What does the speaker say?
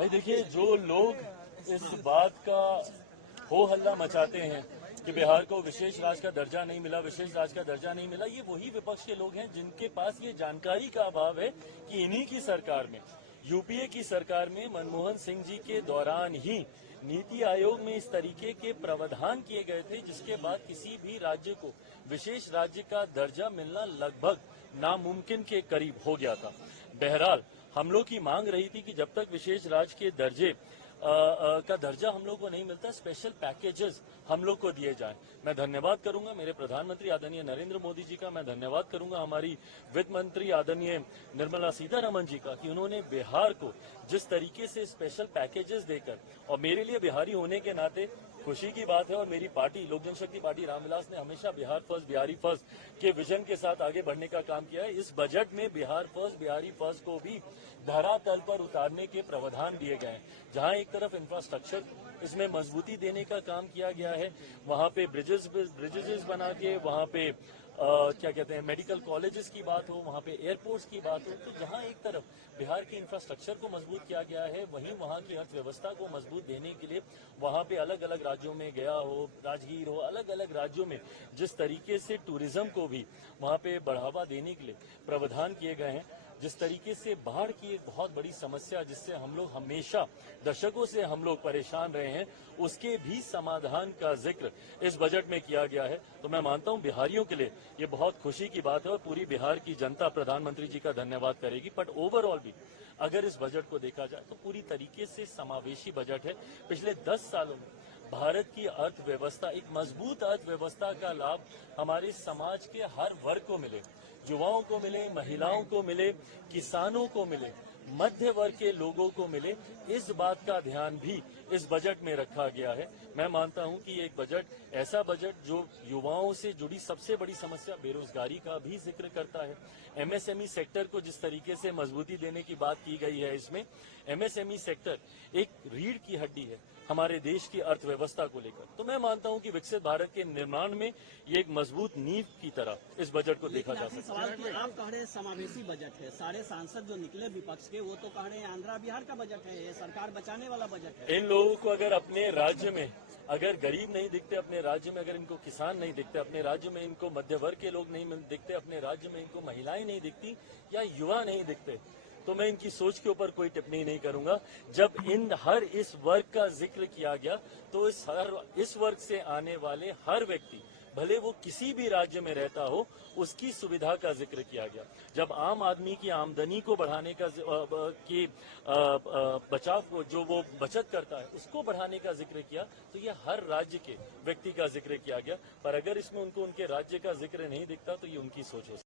भाई देखिए, जो लोग इस बात का हो हल्ला मचाते हैं कि बिहार को विशेष राज्य का दर्जा नहीं मिला, विशेष राज्य का दर्जा नहीं मिला, ये वही विपक्ष के लोग हैं जिनके पास ये जानकारी का अभाव है कि इन्हीं की सरकार में, यूपीए की सरकार में मनमोहन सिंह जी के दौरान ही नीति आयोग में इस तरीके के प्रावधान किए गए थे जिसके बाद किसी भी राज्य को विशेष राज्य का दर्जा मिलना लगभग नामुमकिन के करीब हो गया था। बहरहाल हम लोग की मांग रही थी कि जब तक विशेष राज्य के दर्जे का दर्जा हम लोग को नहीं मिलता, स्पेशल पैकेजेस हम लोग को दिए जाएं। मैं धन्यवाद करूंगा मेरे प्रधानमंत्री आदरणीय नरेंद्र मोदी जी का, मैं धन्यवाद करूंगा हमारी वित्त मंत्री आदरणीय निर्मला सीतारमण जी का कि उन्होंने बिहार को जिस तरीके से स्पेशल पैकेजेस देकर, और मेरे लिए बिहारी होने के नाते खुशी की बात है, और मेरी पार्टी लोक जनशक्ति पार्टी रामविलास ने हमेशा बिहार फर्स्ट बिहारी फर्स्ट के विजन के साथ आगे बढ़ने का काम किया है। इस बजट में बिहार फर्स्ट बिहारी फर्स्ट को भी धरातल पर उतारने के प्रावधान दिए गए हैं। जहां एक तरफ इंफ्रास्ट्रक्चर इसमें मजबूती देने का काम किया गया है, वहां पे ब्रिजेस बना के, वहां पे क्या कहते हैं मेडिकल कॉलेजेस की बात हो, वहां पे एयरपोर्ट्स की बात हो, तो जहां एक तरफ बिहार के इंफ्रास्ट्रक्चर को मजबूत किया गया है, वहीं वहां की अर्थव्यवस्था को मजबूत देने के लिए वहां पे अलग अलग राज्यों में गया हो, राजगीर हो, अलग अलग राज्यों में जिस तरीके से टूरिज्म को भी वहां पे बढ़ावा देने के लिए प्रावधान किए गए हैं, जिस तरीके से बाढ़ की एक बहुत बड़ी समस्या जिससे हम लोग हमेशा दशकों से हम लोग परेशान रहे हैं, उसके भी समाधान का जिक्र इस बजट में किया गया है। तो मैं मानता हूं बिहारियों के लिए ये बहुत खुशी की बात है और पूरी बिहार की जनता प्रधानमंत्री जी का धन्यवाद करेगी। बट ओवरऑल भी अगर इस बजट को देखा जाए तो पूरी तरीके से समावेशी बजट है। पिछले 10 सालों में भारत की अर्थव्यवस्था, एक मजबूत अर्थव्यवस्था का लाभ हमारे समाज के हर वर्ग को मिले, युवाओं को मिले, महिलाओं को मिले, किसानों को मिले, मध्य वर्ग के लोगों को मिले, इस बात का ध्यान भी इस बजट में रखा गया है। मैं मानता हूं कि एक बजट ऐसा बजट जो युवाओं से जुड़ी सबसे बड़ी समस्या बेरोजगारी का भी जिक्र करता है। एमएसएमई सेक्टर को जिस तरीके से मजबूती देने की बात की गई है, इसमें एमएसएमई सेक्टर एक रीढ़ की हड्डी है हमारे देश की अर्थव्यवस्था को लेकर। तो मैं मानता हूं कि विकसित भारत के निर्माण में ये एक मजबूत नींव की तरह इस बजट को देखा जा सकता है। सवाल कि आप कह रहे हैं समावेशी बजट है, सारे सांसद जो निकले विपक्ष के वो तो कह रहे हैं आंध्रा बिहार का बजट है, ये सरकार बचाने वाला बजट है। इन लोगों को अगर अपने राज्य में अगर गरीब नहीं दिखते, अपने राज्य में अगर इनको किसान नहीं दिखते, अपने राज्य में इनको मध्य वर्ग के लोग नहीं दिखते, अपने राज्य में इनको महिलाएं नहीं दिखती या युवा नहीं दिखते, तो मैं इनकी सोच के ऊपर कोई टिप्पणी नहीं करूंगा। जब इस वर्ग का जिक्र किया गया तो इस वर्ग से आने वाले हर व्यक्ति, भले वो किसी भी राज्य में रहता हो, उसकी सुविधा का जिक्र किया गया। जब आम आदमी की आमदनी को बढ़ाने का बचाव को जो वो बचत करता है उसको बढ़ाने का जिक्र किया, तो ये हर राज्य के व्यक्ति का जिक्र किया गया। पर अगर इसमें उनको उनके राज्य का जिक्र नहीं दिखता तो ये उनकी सोच हो सकती है।